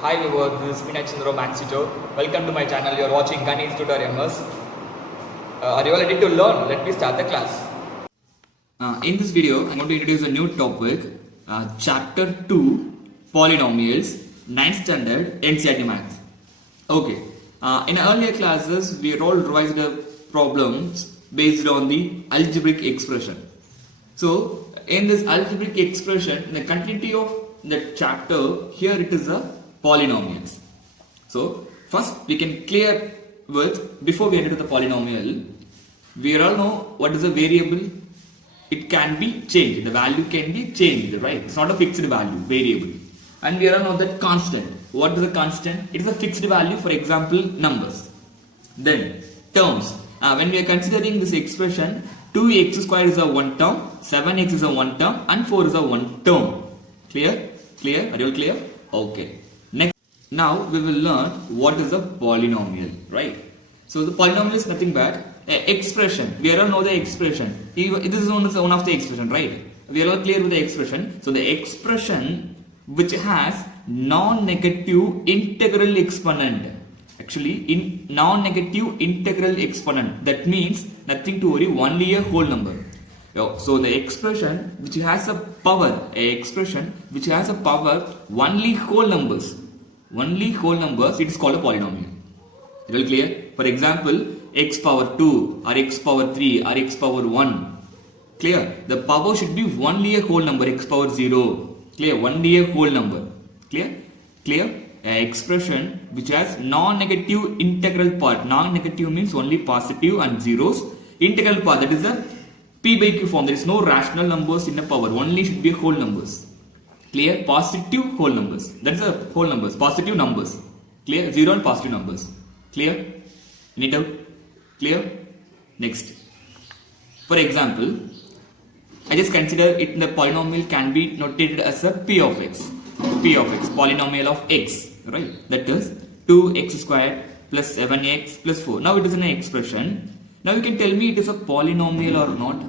Hi viewers, this is Minachandra Maxito. Welcome to my channel. You are watching Ganesh Tutorials. Are you all ready to learn? Let me start the class. In this video, I'm going to introduce a new topic, Chapter 2, Polynomials, 9th Standard, NCERT Maths. Okay, in earlier classes, we all revised the problems based on the algebraic expression. So, in this algebraic expression, in the continuity of the chapter, here it is a polynomials. So, first we can clear with, before we enter to the polynomial, we all know what is a variable. It can be changed, the value can be changed, right? It's not a fixed value, variable. And we all know that constant. What is a constant? It is a fixed value, for example, numbers. Then, terms. When we are considering this expression, 2x squared is a one term, 7x is a one term, and 4 is a one term. Clear? Clear? Are you all clear? Okay. Next, now we will learn what is a polynomial, right? So the polynomial is nothing but a expression. We all know the expression. This is one of the expression, right? We are all clear with the expression. So the expression which has non-negative integral exponent. Actually, in non-negative integral exponent. That means nothing to worry, only a whole number. So the expression which has a power, only whole numbers, it is called a polynomial. Very clear? For example, x power 2 or x power 3 or x power 1. Clear? The power should be only a whole number, x power 0. Clear? Only a whole number. Clear? Clear? Expression which has non-negative integral part. Non-negative means only positive and zeros. Integral part, that is a p by q form. There is no rational numbers in a power. Only should be whole numbers. Clear? Positive whole numbers. That is a whole numbers. Positive numbers. Clear? Zero and positive numbers. Clear? Any doubt? Clear? Next. For example, I just consider it, the polynomial can be notated as a p of x. P of x, polynomial of x, right? That is 2x squared plus 7x plus 4. Now it is an expression. Now you can tell me it is a polynomial or not.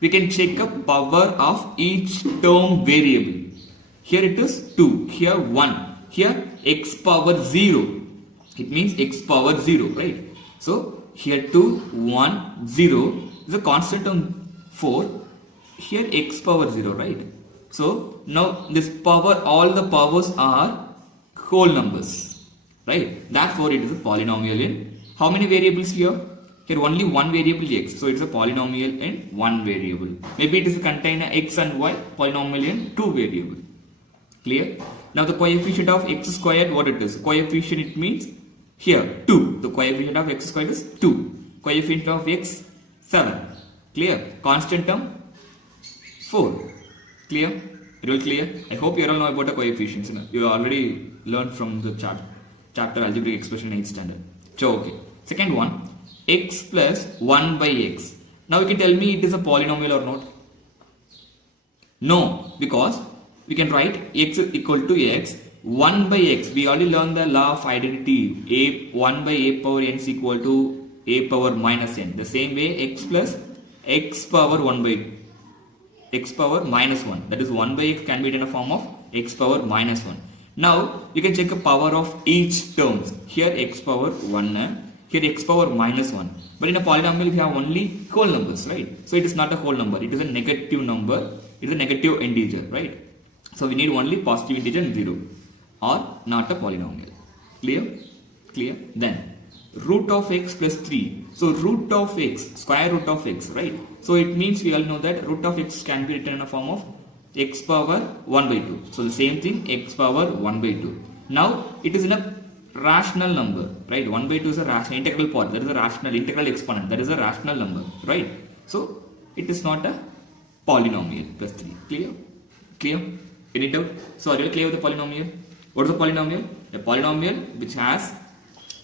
We can check the power of each term variable. Here it is 2, here 1, here x power 0. It means x power 0, right? So here 2, 1, 0 is a constant term 4. Here x power 0, right? So now this power, all the powers are whole numbers, right? Therefore it is a polynomial in how many variables here? Here only one variable x, so it's a polynomial in one variable. Maybe it is contain x and y, polynomial in two variable. Clear? Now the coefficient of x squared, what it is? Coefficient, it means here 2. The coefficient of x squared is 2. Coefficient of x 7. Clear? Constant term 4. Clear? It all clear? I hope you all know about the coefficients. You already learned from the chapter algebraic expression 8th standard. So okay. Second one, x plus 1 by x. Now you can tell me it is a polynomial or not? No, because we can write x equal to x, 1 by x. We already learned the law of identity. 1 by a power n is equal to a power minus n. The same way x plus x power 1 by x power minus 1. That is 1 by x can be written in a form of x power minus 1. Now you can check the power of each terms. Here x power 1. Here x power minus 1. But in a polynomial we have only whole numbers, right? So it is not a whole number. It is a negative number. It is a negative integer, right? So we need only positive integer and 0. Or not a polynomial. Clear? Clear? Then root of x plus 3. So root of x, square root of x, right? So it means we all know that root of x can be written in a form of x power 1 by 2. So the same thing, x power 1 by 2. Now it is in a rational number, right? 1 by 2 is a rational integral part. That is a rational integral exponent. That is a rational number, right? So it is not a polynomial plus 3. Clear? Clear? Any doubt? So are you clear with the polynomial? What is a polynomial? A polynomial which has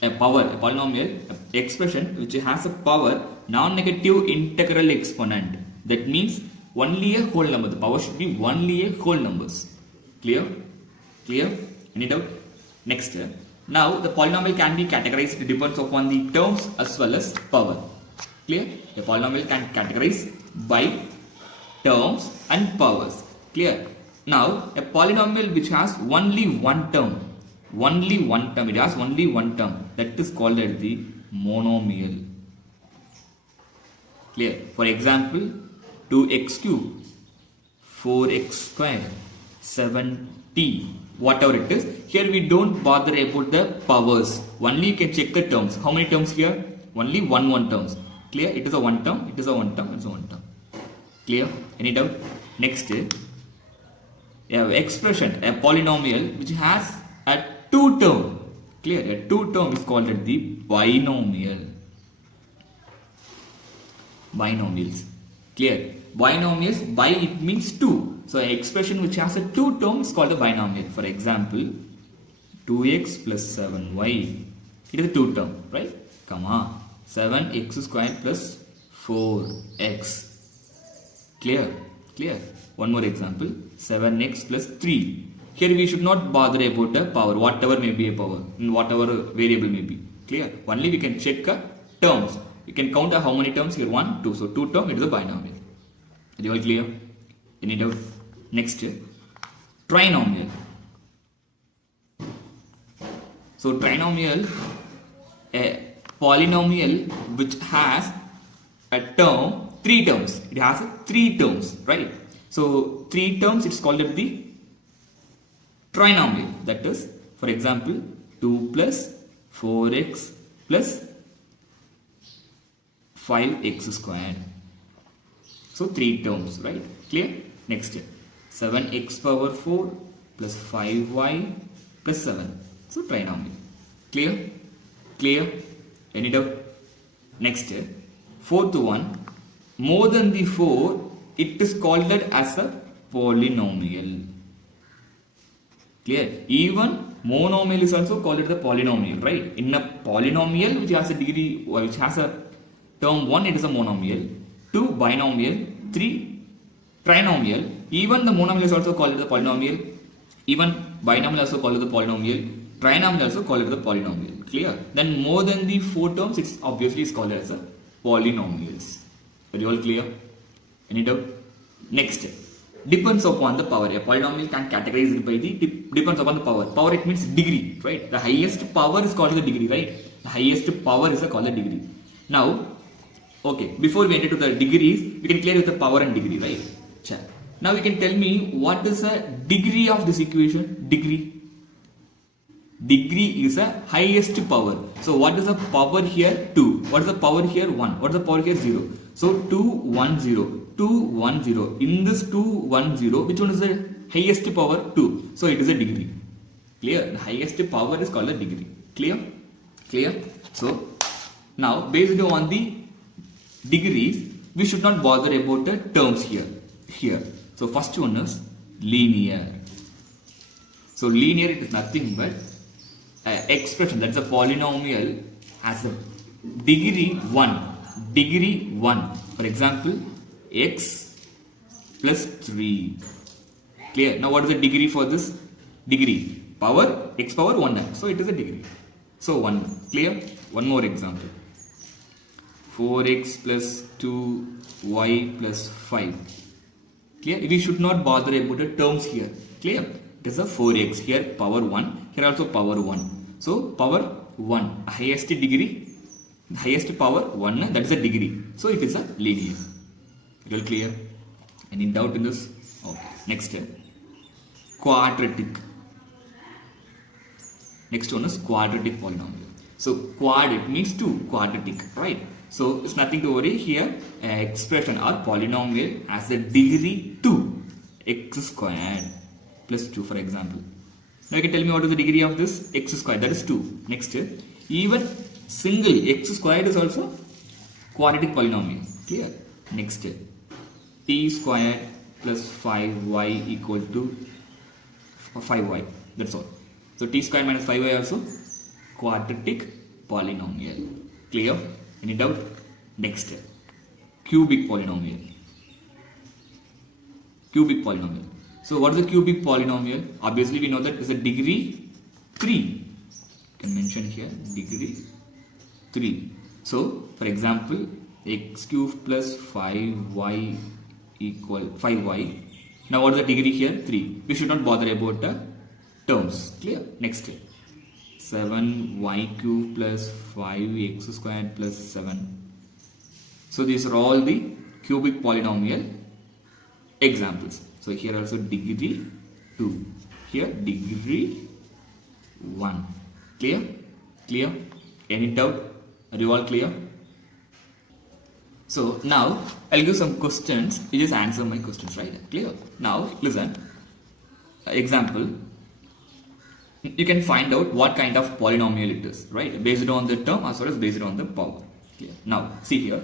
a power, a polynomial expression which has a power non-negative integral exponent. That means only a whole number. The power should be only a whole numbers. Clear? Clear? Any doubt? Next. Now the polynomial can be categorized. It depends upon the terms as well as power. Clear? A polynomial can categorize by terms and powers. Clear? Now, a polynomial which has only one term, only one term. It has only one term. That is called as the monomial. Clear? For example, 2x cube, 4x square, 7t, whatever it is. Here we don't bother about the powers. Only you can check the terms. How many terms here? Only one terms. Clear? It is a one term. It is a one term. It is a one term. Clear? Any doubt? Next, you have expression, a polynomial which has a two term. Clear? A two term is called the binomial. Binomials. Clear? Binomials, by it means two. So an expression which has a two term is called a binomial. For example, 2x plus 7y. It is a two term, right? Come on. 7x squared plus 4x. Clear? Clear? One more example. 7x plus 3. Here we should not bother about a power, whatever may be a power, whatever variable may be. Clear? Only we can check terms. We can count how many terms here. 1, 2. So 2 term, it is a binomial. Is it all clear? Any doubt? Next, trinomial. So trinomial, a polynomial which has a term, 3 terms. It has 3 terms, right? So 3 terms, it's called the trinomial. That is, for example, 2 plus 4x plus 5x squared. So 3 terms, right? Clear? Next, 7x power 4 plus 5y plus 7. So trinomial. Clear? Clear? Any doubt? Next, fourth one, more than the 4, it is called as a polynomial. Clear? Even monomial is also called the polynomial, right? In a polynomial which has a degree, which has a term 1, it is a monomial, 2 binomial, 3 trinomial. Even the monomial is also called the polynomial. Even binomial also called the polynomial. Trinomial also called the polynomial. Clear? Then more than the 4 terms, it's obviously is called as a polynomials. Are you all clear? Any doubt? Next, depends upon the power. A polynomial can categorize it by the depends upon the power. Power, it means degree, right? The highest power is called the degree, right? The highest power is called the degree. Now, okay, before we enter to the degrees, we can clear with the power and degree, right? Check. Now we can tell me what is the degree of this equation? Degree. Degree is a highest power. So what is the power here? 2. What is the power here? 1. What is the power here? 0. So 2, 1, 0. 2, 1, 0. In this 2, 1, 0, which one is the highest power? 2. So it is a degree. Clear? The highest power is called a degree. Clear? Clear? So now based on the degrees, we should not bother about the terms here. So first one is linear. So linear, it is nothing but expression, that's a polynomial, has a degree 1. Degree 1. For example, x plus 3. Clear? Now what is the degree for this? Degree. Power, x power 1. So it is a degree. So 1. Clear? One more example. 4x plus 2y plus 5. Clear? We should not bother about the terms here. Clear? It is a 4x. Here power 1. Here also power 1. So power 1. Highest degree. Highest power 1. That is a degree. So it is a linear. It all clear? Any doubt in this? Okay. Next. Quadratic. Next one is quadratic polynomial. So quad, it means 2. Quadratic. Right? So it's nothing to worry here. Expression or polynomial has a degree 2. X squared plus 2, for example. Now you can tell me what is the degree of this? X squared, that is 2. Next, even single x squared is also quadratic polynomial. Clear? Next, t squared plus 5y equal to 5y. That's all. So t squared minus 5y also quadratic polynomial. Clear? Any doubt? Next, cubic polynomial. Cubic polynomial. So what is the cubic polynomial? Obviously we know that is a degree 3. You can mention here degree 3. So for example, x cubed plus 5y equal 5y. Now what is the degree here? 3. We should not bother about the terms. Clear? Next, 7y cube plus 5x squared plus 7. So these are all the cubic polynomial examples. So here also degree 2, here degree 1. Clear? Clear? Any doubt? Are you all clear? So now I'll give some questions. You just answer my questions, right? Clear? Now listen. Example. You can find out what kind of polynomial it is, right? Based on the term as well as based on the power. Clear? Now see here,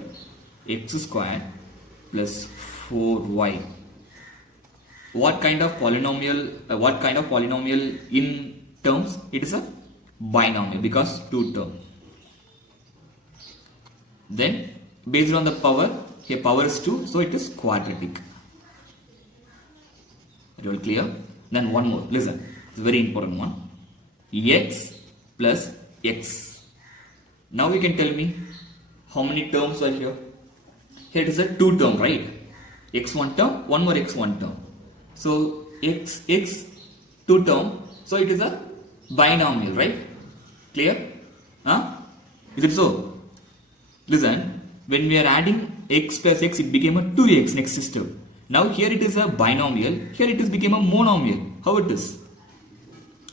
x squared plus 4y. What kind of polynomial? In terms? It is a binomial because two term. Then based on the power, here power is 2, so it is quadratic. Are you all clear? Then one more, listen, it's a very important one. X plus x. Now you can tell me how many terms are here. Here it is a 2 term, right? X one term, one more x one term. So x 2 term, so it is a binomial, right? Clear? Huh? Is it so? Listen, when we are adding x plus x, it became a 2x next system. Now here it is a binomial, here it is became a monomial. How it is?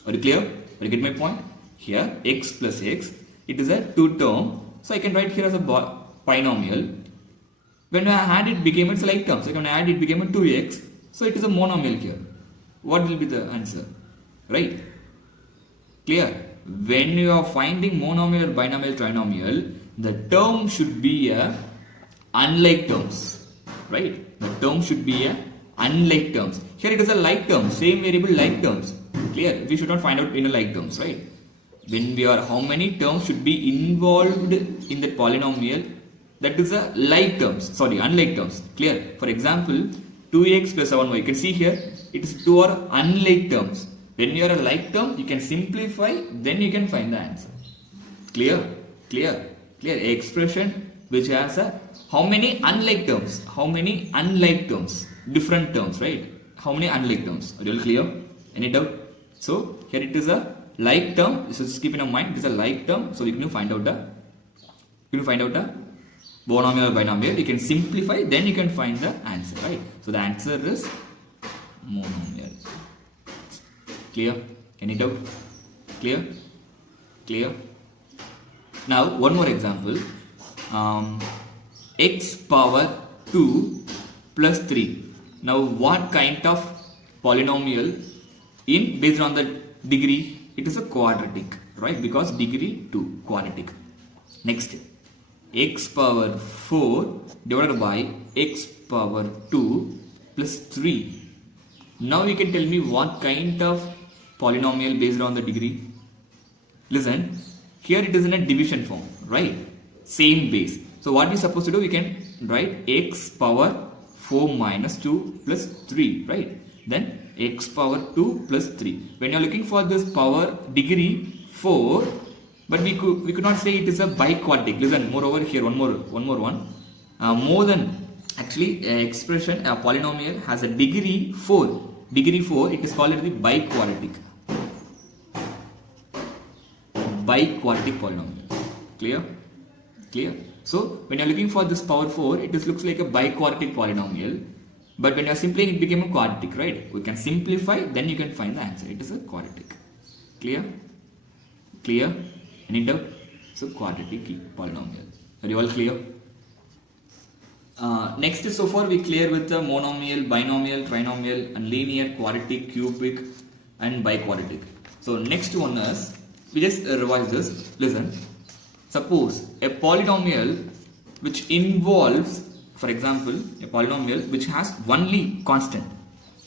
Are you clear? Are you get my point? Here x plus x, it is a 2 term, so I can write here as a binomial. When I add it became it's like term, so when I add it became a 2x, so it is a monomial here. What will be the answer? Right? Clear? When you are finding monomial or binomial trinomial, the term should be a unlike terms, right? The term should be a unlike terms. Here it is a like term, same variable like terms. Clear? We should not find out in a like terms, right? When we are, how many terms should be involved in the polynomial? That is a like terms, sorry, unlike terms. Clear? For example, 2x plus 7y. You can see here, it is 2 or unlike terms. When you are a like term, you can simplify, then you can find the answer. Clear? Clear? Clear? Expression which has a how many unlike terms? How many unlike terms? Different terms, right? How many unlike terms? Are you all clear? Any doubt? So here it is a like term. So just keep in mind it is a like term. So you can find out the monomial or binomial. You can simplify, then you can find the answer, right? So the answer is monomial. Clear? Any doubt? Clear? Clear? Now one more example. X power 2 plus 3. Now what kind of polynomial in based on the degree? It is a quadratic, right? Because degree 2, quadratic. Next, x power 4 divided by x power 2 plus 3. Now you can tell me what kind of polynomial based on the degree. Listen, here it is in a division form, right? Same base. So what we supposed to do, we can write x power 4 minus 2 plus 3, right? Then x power 2 plus 3. When you are looking for this power degree 4, but we could not say it is a biquadratic. Listen, moreover here one more. More than actually expression, a polynomial has a degree 4. Degree 4, it is called the biquadratic. Biquadratic polynomial. Clear? Clear? So when you are looking for this power 4, it looks like a biquadratic polynomial. But when you are simplifying, it became a quadratic, right? We can simplify, then you can find the answer. It is a quadratic. Clear? Clear? Any doubt? So quadratic polynomial. Are you all clear? Next, so far we clear with the monomial, binomial, trinomial, and linear, quadratic, cubic, and biquadratic. So next one is, we just revise this. Listen. Suppose a polynomial which involves, for example, a polynomial which has only constant.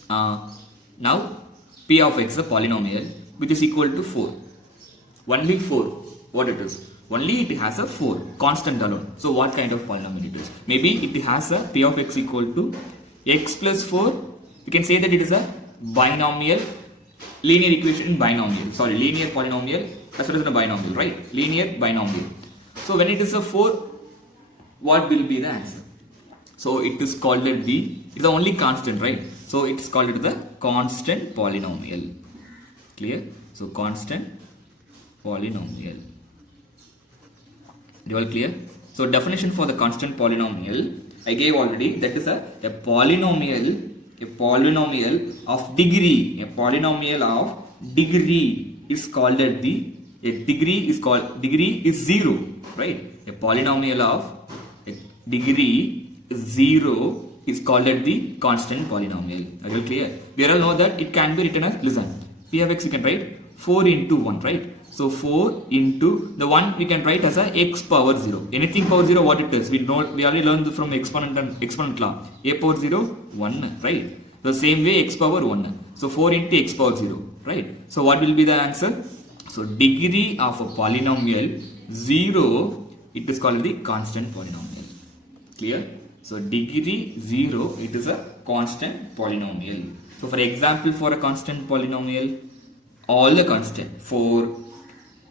Now, p of x is a polynomial which is equal to 4. Only 4. What it is? Only it has a 4. Constant alone. So, what kind of polynomial it is? Maybe it has a p of x equal to x plus 4. We can say that it is a binomial, linear equation in binomial. Sorry, linear polynomial as well as a binomial, right? Linear binomial. So, when it is a 4, what will be the answer? So it is called a B. It is the only constant, right? So it is called the constant polynomial. Clear? So constant polynomial. Are you all clear? So definition for the constant polynomial I gave already. That is a polynomial of degree. A polynomial of degree is called degree is 0, right? A polynomial of degree is 0 is called the constant polynomial. Are you clear? We all know that it can be written as, listen, p of x you can write 4 into 1, right? So 4 into the 1 we can write as a x power 0. Anything power 0, what it is? We already learned from exponent and exponent law. A power 0, 1, right? The same way x power 1. So 4 into x power 0, right? So what will be the answer? So degree of a polynomial 0, it is called the constant polynomial. Clear? So degree 0, it is a constant polynomial. So for example, for a constant polynomial, all the constant 4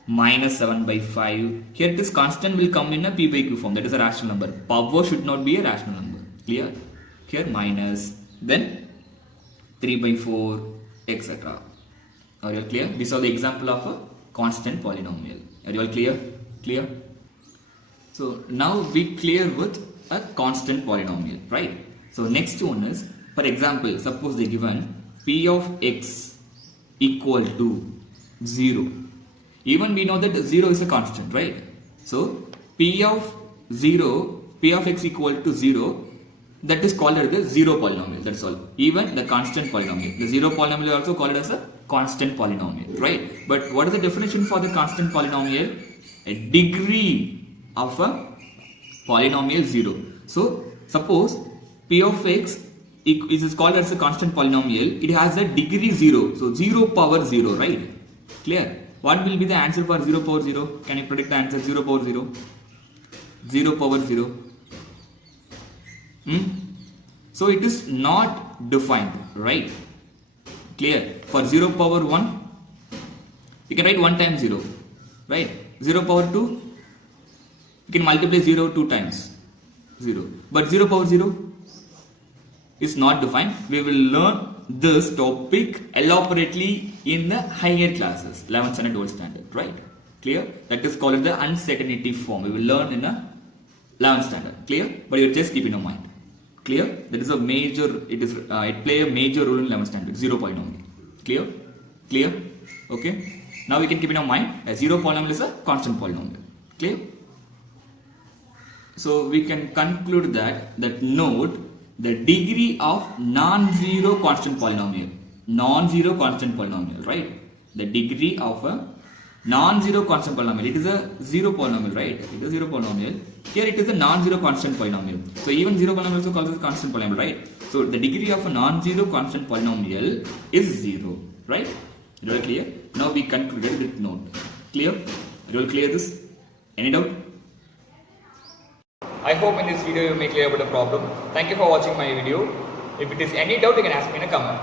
minus 7 by 5, here this constant will come in a p by q form, that is a rational number. Power should not be a rational number. Clear? Here minus, then 3 by 4, etc. Are you all clear? These are the example of a constant polynomial. Are you all clear? Clear? So now we clear with a constant polynomial, right? So next one is, for example, suppose they given p of x equal to 0. Even we know that 0 is a constant, right? So p of x equal to 0, that is called as the 0 polynomial, that's all. Even the constant polynomial, the 0 polynomial is also called as a constant polynomial, right? But what is the definition for the constant polynomial? A degree of a polynomial 0. So suppose p of x is called as a constant polynomial, it has a degree 0, so 0 power 0, right? Clear? What will be the answer for 0 power 0? Can you predict the answer? 0 power 0? 0 power 0? So it is not defined, right? Clear? For 0 power 1, you can write 1 times 0, right? 0 power 2, you can multiply 0 2 times 0. But 0 power 0 is not defined. We will learn this topic elaborately in the higher classes, 11th standard, 12th standard, right? Clear? That is called the uncertainty form. We will learn in the 11th standard. Clear? But you just keep in your mind. Clear? That is a major, it play a major role in 11th standard, 0 polynomial. Clear? Clear? Okay. Now we can keep in our mind a 0 polynomial is a constant polynomial. Clear? So we can conclude that note the degree of non-zero constant polynomial. Non-zero constant polynomial, right? The degree of a non-zero constant polynomial. It is a 0 polynomial, right? It is a 0 polynomial. Here it is a non-zero constant polynomial. So even 0 polynomial also calls as constant polynomial, right? So the degree of a non-zero constant polynomial is 0, right? Is it all clear? Now we concluded with note. Clear? Is it all clear this? Any doubt? I hope in this video you may clear about the problem. Thank you for watching my video. If it is any doubt, you can ask me in a comment.